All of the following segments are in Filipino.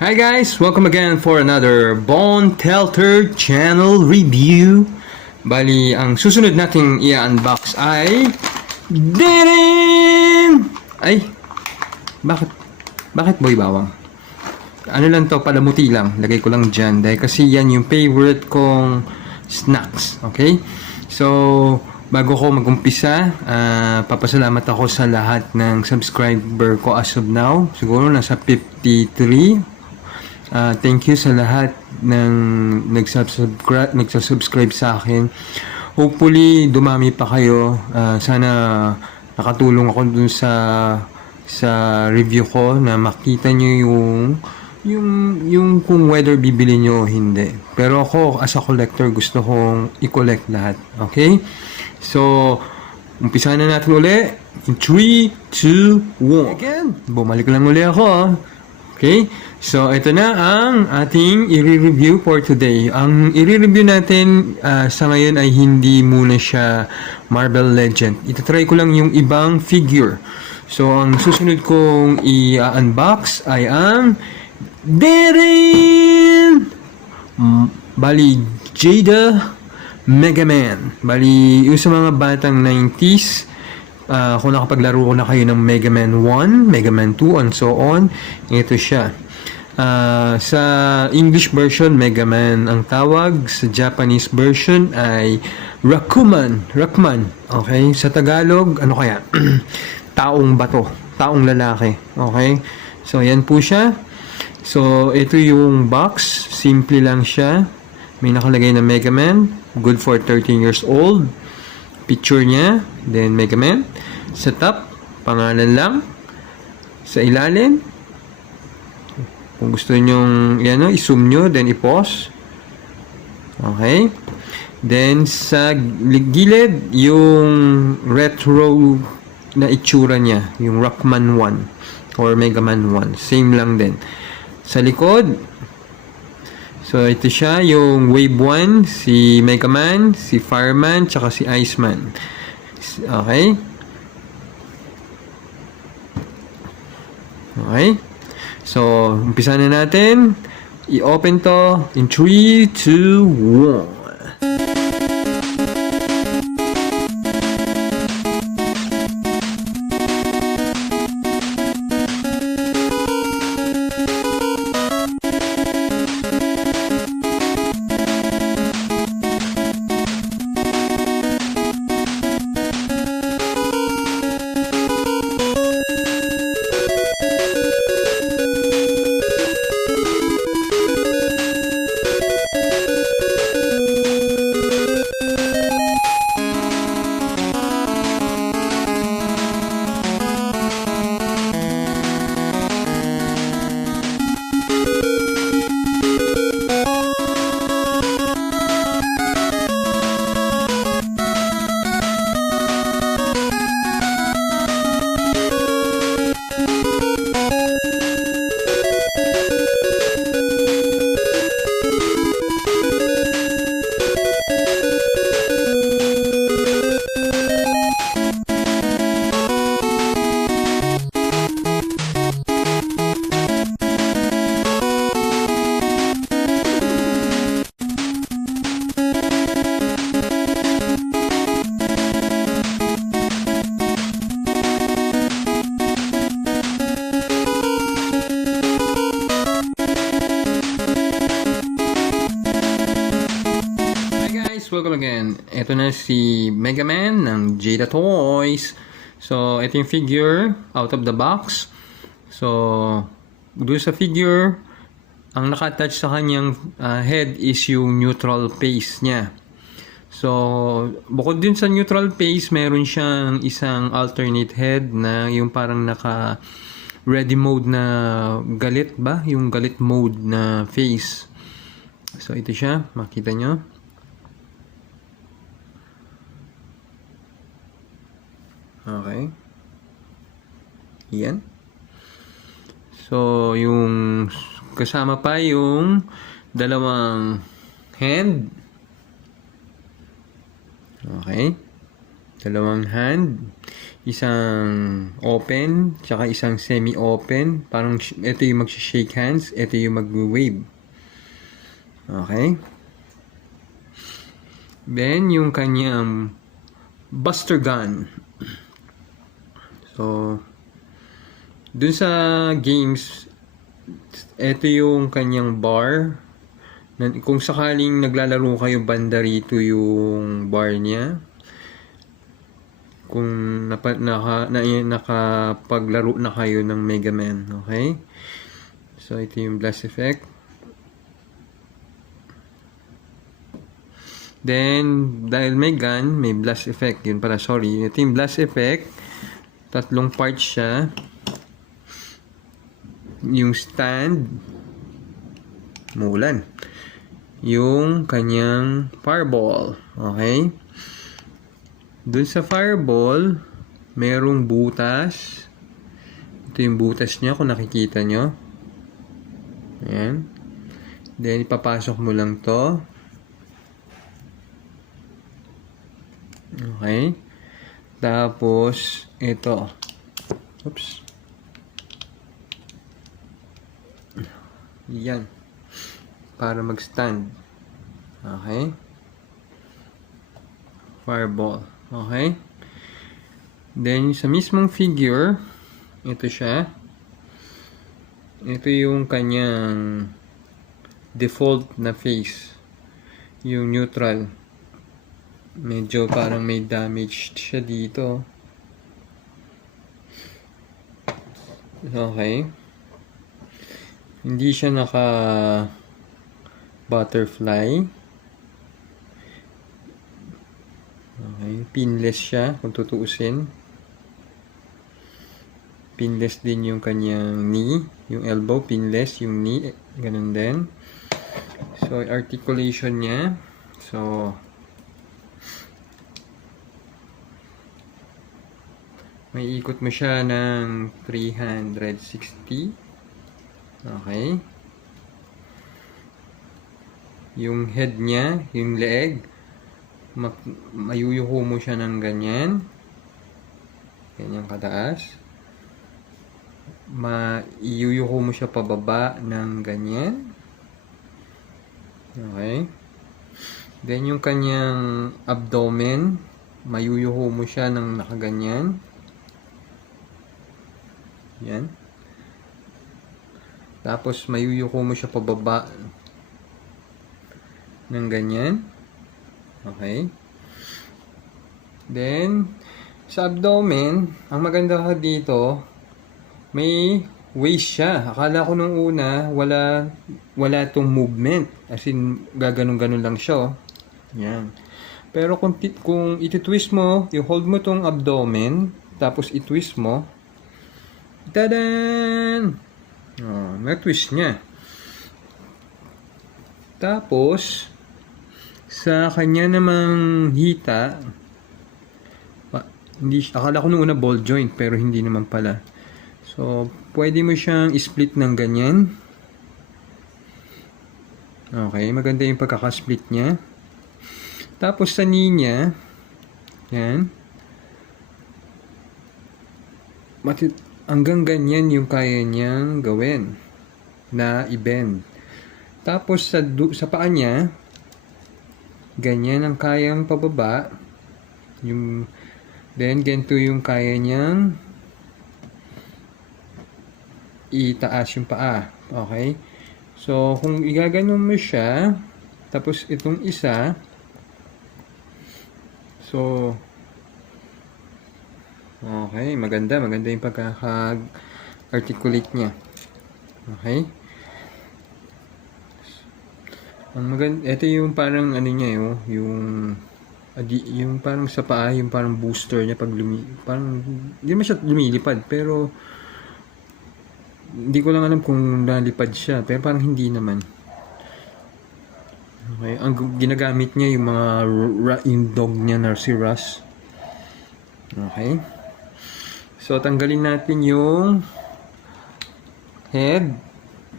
Hi guys! Welcome again for another Bone Telter channel review. Bali, ang susunod nating i-unbox ay... Dirin! Ay! Bakit boy bawang? Ano lang to, palamuti lang. Lagay ko lang dyan. Dahil kasi yan yung favorite kong snacks. Okay? So, bago ko mag-umpisa, papasalamat ako sa lahat ng subscriber ko as of now. Siguro nasa 53. Thank you sa lahat ng nagsasubscribe sa akin. Hopefully, dumami pa kayo. Sana nakatulong ako dun sa review ko na makita nyo yung kung whether bibili nyo o hindi. Pero ako, as a collector, gusto kong i-collect lahat. Okay? So, umpisa na natin uli. In 3, 2, 1. Again, bumalik lang uli ako. Okay? So, ito na ang ating i-review for today. Ang i-review natin sa ngayon ay hindi muna siya Marvel Legend. Itatry ko lang yung ibang figure. So, ang susunod kong i-unbox ay ang Dirin! Bali, Jada Mega Man. Bali, yung sa mga batang 90s, kung nakapaglaro ko na kayo ng Mega Man 1, Mega Man 2, and so on, ito siya. Sa English version, Mega Man ang tawag. Sa Japanese version ay Rakuman. Okay? Sa Tagalog, ano kaya? Taong bato. Taong lalaki. Okay? So, yan po siya. So, ito yung box. Simple lang siya. May nakalagay na Mega Man. Good for 13 years old. Picture niya. Then, Mega Man. Sa top, pangalan lang. Sa ilalim, kung gusto nyong i-zoom nyo, then i-pause. Okay. Then, sa gilid, yung retro na itsura niya. Yung Rockman 1 or Mega Man 1. Same lang din. Sa likod, so ito siya, yung Wave 1, si Mega Man, si Fireman, tsaka si Iceman. Okay. Okay. So, umpisa na natin. I-open to in 3, 2, 1. Welcome again. Ito na si Mega Man ng Jada Toys. So, ito yung figure out of the box. So, doon sa figure, ang naka-attach sa kanyang head is yung neutral face niya. So, bukod din sa neutral face, meron siyang isang alternate head na yung parang naka-ready mode na galit ba? Yung galit mode na face. So, ito siya. Makita nyo. Okay. Yan. So, yung kasama pa yung dalawang hand. Okay. Dalawang hand. isang open, tsaka isang semi-open. Parang ito yung mag-shake hands, ito yung mag-wave. Okay? Then, yung kanyang buster gun. So, dun sa games, ito yung kanyang bar. Kung sakaling naglalaro kayo banda rito yung bar niya. Kung nakapaglaro na kayo ng Mega Man. Okay? So, ito yung blast effect. Then, dahil may gun, may blast effect. Yun pala, sorry. Ito yung blast effect. Tatlong parts siya. Yung stand. Muulan. Yung kanyang fireball. Okay? Dun sa fireball, merong butas. Ito yung butas niya, kung nakikita nyo. Ayan. Then, ipapasok mo lang to. Okay. Tapos, ito. Oops. Yan. Para mag-stand. Okay. Fireball. Okay. Then, sa mismong figure, ito siya. Ito yung kanyang default na face. Yung neutral. Medyo parang may damage siya dito. Okay. Hindi siya naka butterfly. Okay. Pinless siya kung tutuusin. Pinless din yung kanyang knee. Yung elbow, pinless. Yung knee, ganun din. So, articulation niya. So, may ikot mo siya ng 360. Okay. Yung head niya, yung leg, mayuyuko mo siya ng ganyan. Ganyan kataas. Iyuyuko mo siya pababa ng ganyan. Okay. Then yung kanyang abdomen, mayuyuko mo siya ng nakaganyan. Yan. Tapos, mayuyuko mo siya pababa ng ganyan. Okay. Then, sa abdomen, ang maganda ka dito, may waist siya. Akala ko nung una, wala tong movement. As in, gaganon-ganon lang siya. Oh. Yan. Pero kung iti-twist mo, i-hold mo tong abdomen, tapos i-twist mo, tadan! Oh, na-twist niya. Tapos, sa kanya namang hita, akala ko nung una ball joint, pero hindi naman pala. So, pwede mo siyang split ng ganyan. Okay, maganda yung pagkakasplit niya. Tapos sa knee niya, yan. Hanggang ganyan yung kaya niyang gawin na i-bend. Tapos sa paa niya, ganyan ang kayang pababa. Then ganito yung kaya niyang itaas yung paa. Okay? So, kung igaganon mo siya, tapos itong isa, so, okay, maganda yung pagkaka-articulate niya. Okay? Ang maganda, ito yung parang ano niya, yung parang sa paa, yung parang booster niya pag parang hindi naman siya lumilipad, pero hindi ko lang alam kung nalipad siya, pero parang hindi naman. Okay, ang ginagamit niya yung mga yung dog niya na si Russ. Okay. So tanggalin natin yung head.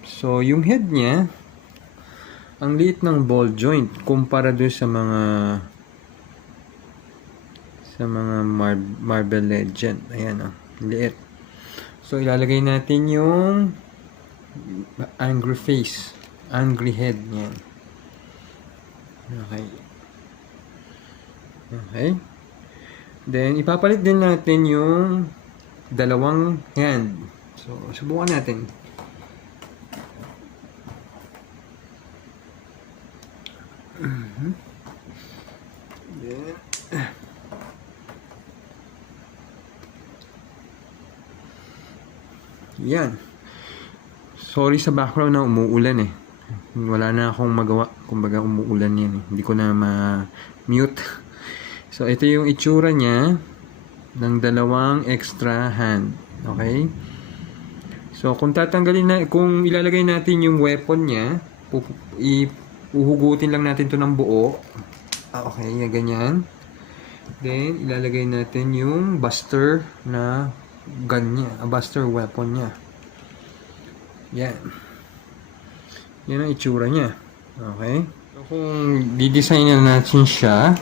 So yung head niya, ang liit ng ball joint kumpara doon sa sa mga Marvel Legend. Ayan o, liit. So, ilalagay natin yung angry face, angry head. Yan. Okay. Okay. Then, ipapalit din natin yung dalawang hand. So, subukan natin. Then, yan. Sorry sa background na umuulan eh. Wala na akong magawa. Kumbaga umuulan yan eh. Hindi ko na ma-mute. So, ito yung itsura niya ng dalawang extra hand. Okay? So, kung ilalagay natin yung weapon niya, uhugutin lang natin to ng buo. Okay, ganyan. Then, ilalagay natin yung buster na gun niya, buster weapon niya. Yan. Yan ang itsura niya. Okay? So, kung didesign na natin siya,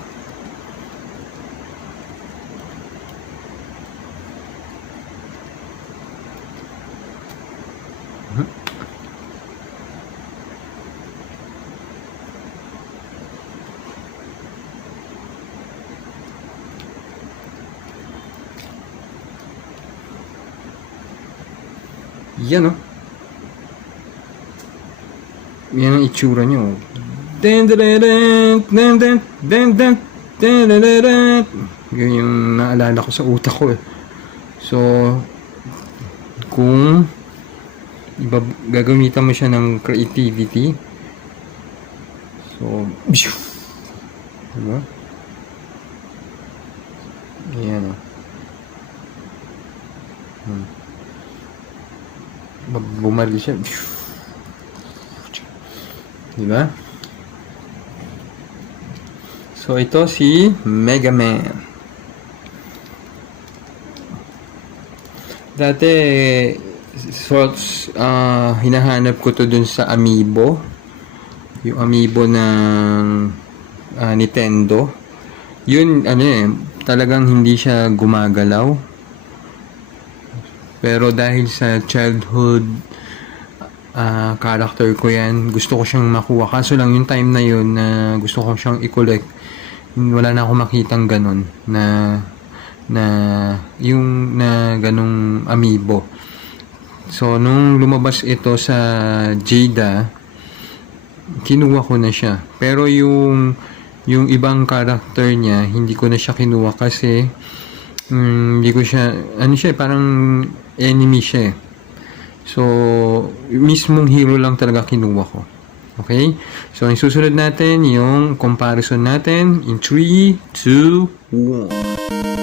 yan o. Yan ang itsura nyo. Yun yung naalala ko sa utak ko eh. So, kung gagamitan mo siya ng creativity, so, diba? Ayan o. Bumaril siya. Diba? So, ito si Mega Man. Dati, hinahanap ko to dun sa Amiibo. Yung Amiibo ng Nintendo. Yun, talagang hindi siya gumagalaw. Pero dahil sa childhood character ko yan, gusto ko siyang makuha. Kaso lang yung time na yun na gusto ko siyang i-collect, wala na ako makitang ganun na ganung Amiibo. So, nung lumabas ito sa Jada, kinuha ko na siya. Pero yung ibang character niya, hindi ko na siya kinuha kasi hindi ko siya, parang enemy siya eh. So, mismong hero lang talaga kinuha ko. Okay? So, ang susunod natin, yung comparison natin in 3, 2, 1.